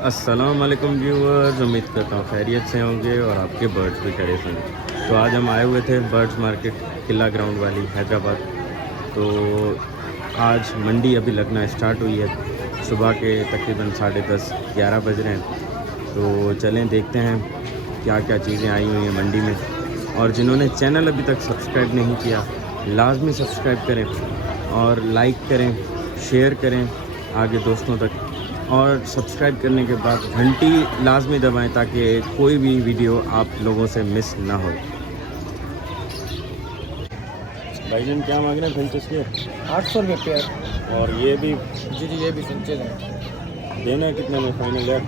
अस्सलाम वालेकुम व्यूअर्स, उम्मीद करता हूँ खैरियत से होंगे और आपके बर्ड्स भी खैरियत से होंगे। तो आज हम आए हुए थे बर्ड्स मार्केट किला ग्राउंड वाली हैदराबाद। तो आज मंडी अभी लगना स्टार्ट हुई है, सुबह के तकरीबन 10:30-11 बज रहे हैं। तो चलें देखते हैं क्या क्या चीज़ें आई हुई हैं मंडी में। और जिन्होंने चैनल अभी तक सब्सक्राइब नहीं किया, लाजमी सब्सक्राइब करें और लाइक करें, शेयर करें आगे दोस्तों तक। और सब्सक्राइब करने के बाद घंटी लाजमी दबाएं ताकि कोई भी वीडियो आप लोगों से मिस ना हो। भाईजान क्या मांग रहे हैं फिंचेस के? 800 रुपये पेयर। और ये भी? जी ये भी फिंचेस हैं। देना कितने में फाइनल है?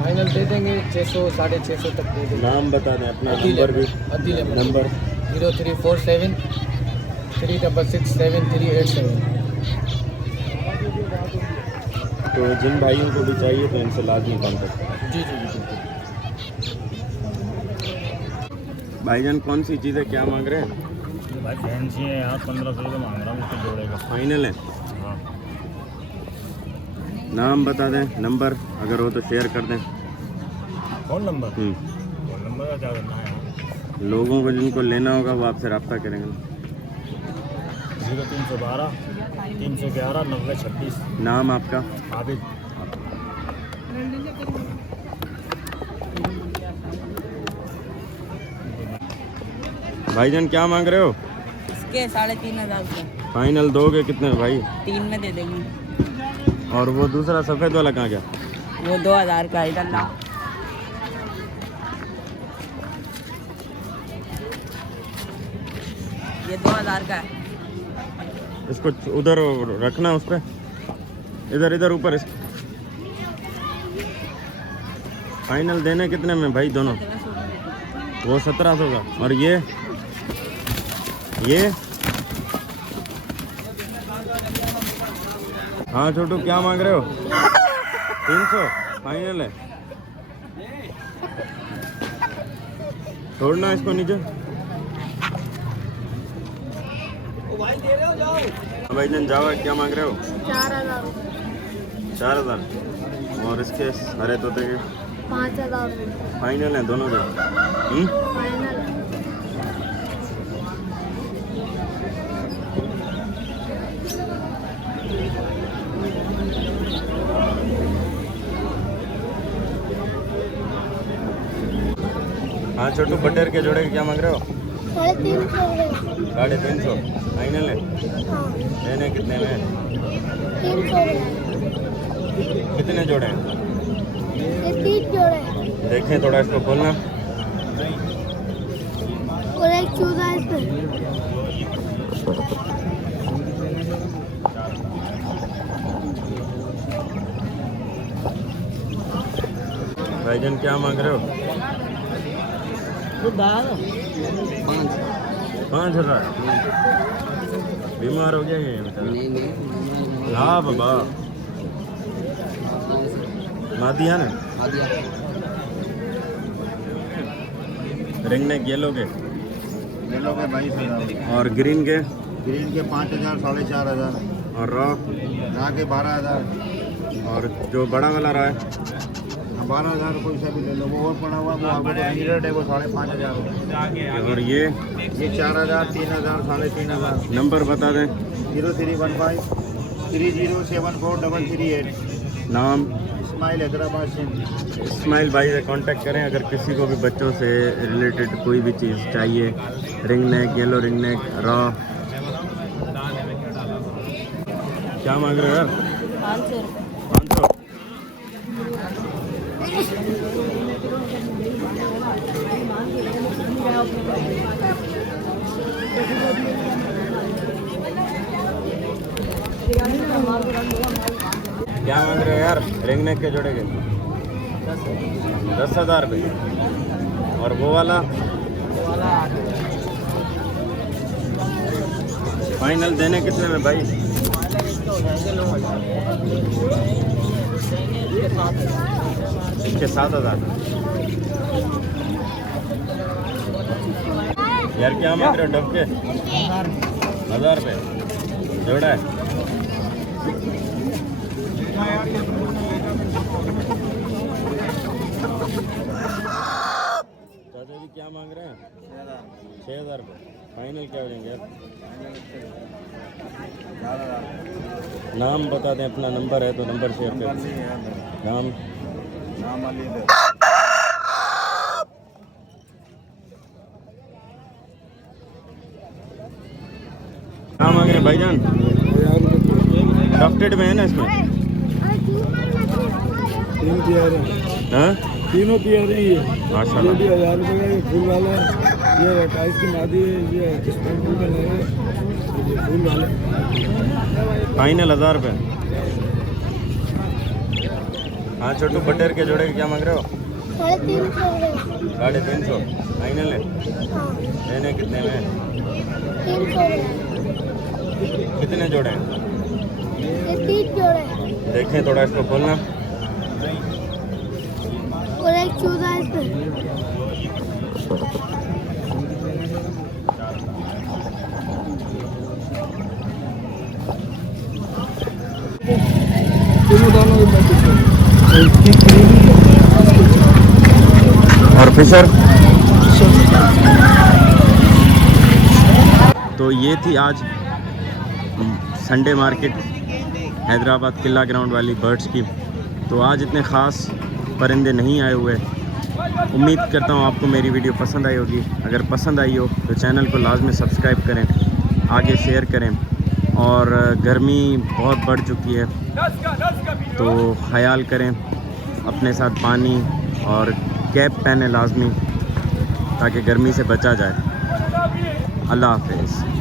फाइनल दे देंगे 600 650 तक दे देंगे। नाम बता दें अपना, नंबर भी। अदील नंबर 0347 366 7387। तो जिन भाइयों को भी चाहिए तो इनसे लाजमी कॉन्टेक्ट। जी भाईजान कौन सी चीज़ें क्या मांग रहे हैं? भाई फैंसी है यार, 1500 का मांग रहा हूँ, उसको जोड़ेगा। फाइनल है? हाँ। नाम बता दें, नंबर अगर हो तो शेयर कर दें। Phone number? फ़ोन नंबर का क्या करना है? लोगों को जिनको लेना होगा वो आपसे रब्ता करेंगे। 0312 311 9026। नाम आपका? आबिद। भाईजान क्या मांग रहे हो? इसके 3500 का फाइनल दोगे कितने में भाई? 3 में दे देंगे। और वो दूसरा सफ़ेद वाला कहाँ गया? वो 2000 का है डल्ला। ये 2000 का है। इसको उधर रखना, उस पर इधर इधर ऊपर। इस फाइनल देने कितने में भाई दोनों? वो 1700 का। और ये हाँ छोटू क्या मांग रहे हो? 300 फाइनल है। छोड़ना इसको नीचे। भाईजान जावा क्या मांग रहे हो? 4000। और इसके हरे तोते के 5000। फाइनल है दोनों के? फाइनल। हाँ छोटू बटेर के जोड़े के क्या मांग रहे हो? 350। 350 फाइनल है। हाँ। लेने कितने में? 300। कितने जोड़े हैं? ये 30 जोड़े देखें थोड़ा इसको खोलना। और एक चूजा है इसमें। भाईजान क्या मांग रहे हो? 5000। बीमार हो गया ये बेचारा? हाँ बाबा मादिया ना। रिंग नेक येलो के 22,000। और ग्रीन के? ग्रीन के 5,000 4,500। और रॉ? रॉ के 12,000। और जो बड़ा वाला रहा है? 12,000 कोई सा भी ले लो, वो और पड़ा हुआ वो आपको तो हीरेट है, वो 5,500। और ये 4,000 3,000 3,500। नंबर बता दें। 0315 30743338। नाम? इस्माइल हैदराबाद से। इस्माइल भाई से कांटेक्ट करें अगर किसी को भी बच्चों से रिलेटेड कोई भी चीज़ चाहिए। Ring neck, yellow ring neck, raw. क्या मांग रहे हो यार? 500 रुपये। 500। क्या मांग रहे हो यार? रिंग नेक के जोड़े के 10,000 रुपये। और वो वाला फाइनल देने कितने में भाई? इसके 7,000। यार क्या मांग रहे हो डब के? 1000 रुपये जोड़ा है। क्या मांग रहे हैं? 6,000 रुपये। फाइनल क्या हो जाएंगे आप? नाम बता दें, अपना नंबर है तो नंबर शेयर कर दें। नाम क्या मांग रहे हैं भाईजान? डॉक्टेड में है ना इसमें? हाँ? तीनों पेयर है ये। माशाल्लाह। ये भी 1000 रुपये का, ये फूल वाला है, ये 28 की मादी है, ये स्टोन फूल का है, ये फूल वाला है। फाइनल 1000 रुपये। हाँ छोटू, बटेर के जोड़े के क्या मांग रहे हो? 350 350। फाइनल है? हाँ लेने कितने में? 300 कितने जोड़े हैं? ये 30 जोड़े देखें थोड़ा इसको खोलना। और एक चूजा है इसमें। और फिशर। तो ये थी आज संडे मार्केट हैदराबाद किला ग्राउंड वाली बर्ड्स की। तो आज इतने ख़ास परिंदे नहीं आए हुए। उम्मीद करता हूँ आपको मेरी वीडियो पसंद आई होगी। अगर पसंद आई हो तो चैनल को लाजमी सब्सक्राइब करें, आगे शेयर करें। और गर्मी बहुत बढ़ चुकी है तो ख्याल करें, अपने साथ पानी और कैप पहने लाजमी ताकि गर्मी से बचा जाए। अल्लाह हाफ़िज़।